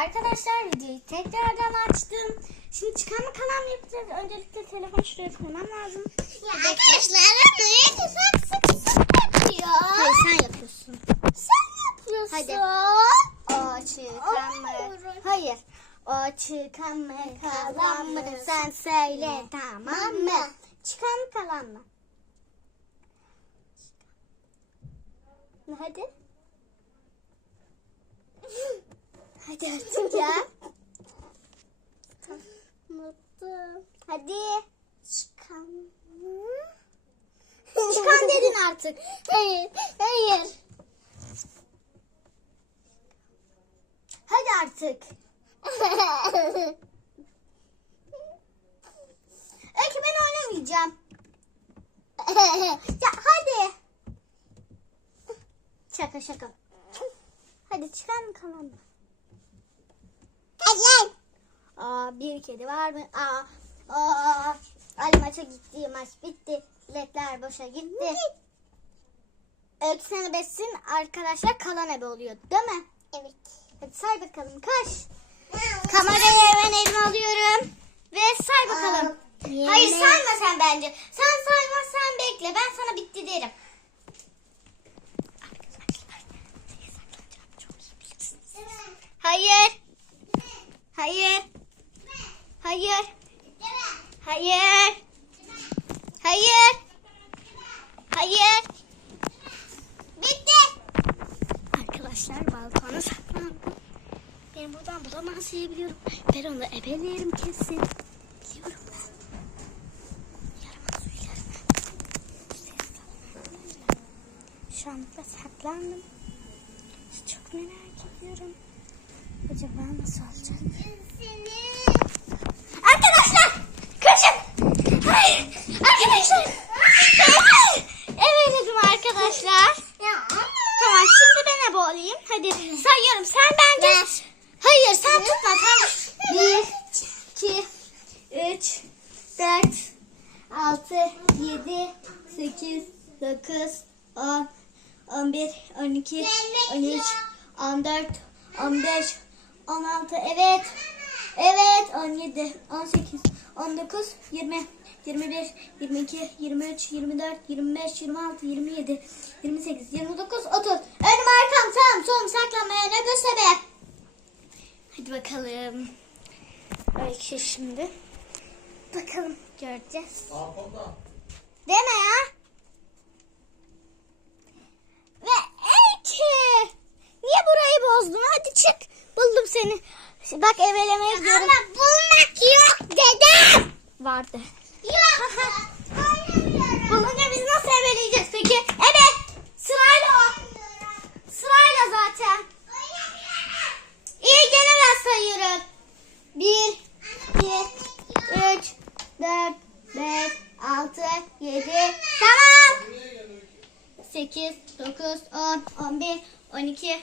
Arkadaşlar videoyu tekrardan açtım. Şimdi çıkanma kalan yapacağız. Öncelikle telefonu şuraya koymam lazım. Ya arkadaşlar ama sak sık sık yapıyor. Hayır sen yapıyorsun. Sen yapıyorsun. Hadi. O çıkan. Hayır. O çıkan mı kalan mı? Sen söyle tamam mı? Çıkan mı kalan mı? Hadi. Hadi artık ya. Mutlu. Hadi. Çıkan. Çıkan dedin artık. Hayır. Hayır. Hadi artık. Öykü ben oynamayacağım. Ya hadi. Şaka şaka. Hadi çıkan mı kalan mı? Hayır. Aa, bir kedi var mı? Aa, aa, Ali maça gitti, maç bitti. Biletler boşa gitti. Öykü seni bessin, arkadaşlar kalan ebe oluyor değil mi? Evet. Hadi say bakalım kaç? Kamerayı hemen elime alıyorum. Ve say bakalım. Aa, Hayır sayma sen bence. Sen sayma sen bekle. Ben sana bitti derim. Hayır. Hayır. Hayır. Hayır. Hayır. Hayır. Bitti. Arkadaşlar balkona saklandım. Ben buradan bulamaz yiyebiliyorum. Ben onu ebelerim kesin. Biliyorum ben. Yaramaz uyarım. Şu anda saklandım. Çok merak ediyorum. Acaba nasıl olacak? Arkadaşlar! Kaçın! Hayır! Arkadaşlar! Ebeledim arkadaşlar. Ya ama. Tamam şimdi ben ebe olayım. Hadi sayıyorum. Sen bence... Ver. Hayır sen tutma. Tamam. Bir, iki, üç, dört, altı, yedi, sekiz, dokuz, on, on bir, on iki, on üç, on dört, on beş, on altı. Evet. Evet. On yedi, on sekiz, on dokuz, yirmi. 21, 22, 23, 24, 25, 26, 27, 28, 29, 30. Önüm arkam sağım solum saklanmaya ne gösebe. Hadi bakalım. Öykü şimdi. Bakalım göreceğiz. Deme ya. Ve Öykü. Niye burayı bozdun? Hadi çık. Buldum seni. Bak evelemeye gidiyorum. Ama. Vardı. Bulunca biz nasıl eveleyeceğiz peki? Evet. Sırayla o. Sırayla zaten. İyi gene ben sayıyorum. 1, 2, 3, 4, 5, 6, 7. Tamam. 8, 9, 10, 11, 12,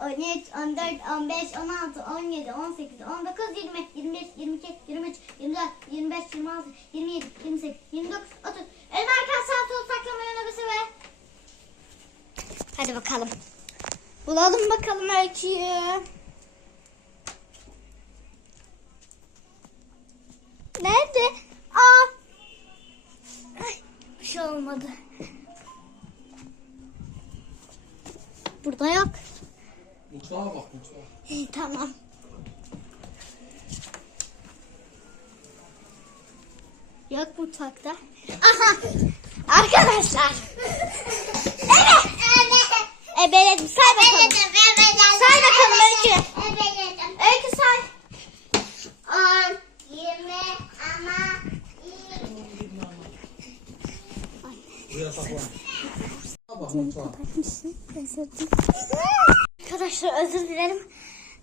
13, 14, 15, 16, 17, 18, 19, 20, 21, 22, 23, 24, 25, 26, 27, 28, 29, 30. Elma arkan sağ sol saklamaya nöbesi ve. Hadi bakalım. Bulalım bakalım öyküyü. Nerede? Aa. Ay, bir şey olmadı. Burada yok. Mutfağa bak mutfağa. İyi tamam. Yok mutfakta. Aha! Arkadaşlar. Evet. Ebeledim. Say bakalım. Ebeledim, ebeledim. Say bakalım Öykü. Ebeledim. Öykü say. On, yirmi ama Buraya saklan. Bak mutfağa. Arkadaşlar özür dilerim.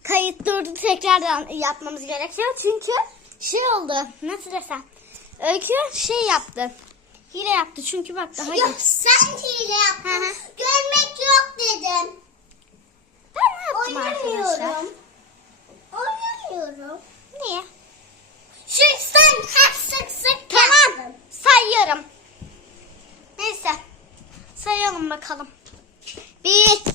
Kayıt durdu tekrardan yapmamız gerekiyor. Çünkü şey oldu. Nasıl desem. Öykü şey yaptı. Hile yaptı çünkü bak daha Yok geç. sen hile Hı yaptın. hı. Görmek yok dedim. Ben ne yaptım arkadaşlar? Oynamıyorum. Oynamıyorum. Niye? Çünkü sen hep sık sık Tamam. yaptın. Sayıyorum. Neyse. Sayalım bakalım. 1,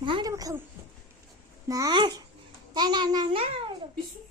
Nerede bakalım? Nerede? Nerede? Nerede? Nerede? Bir sus.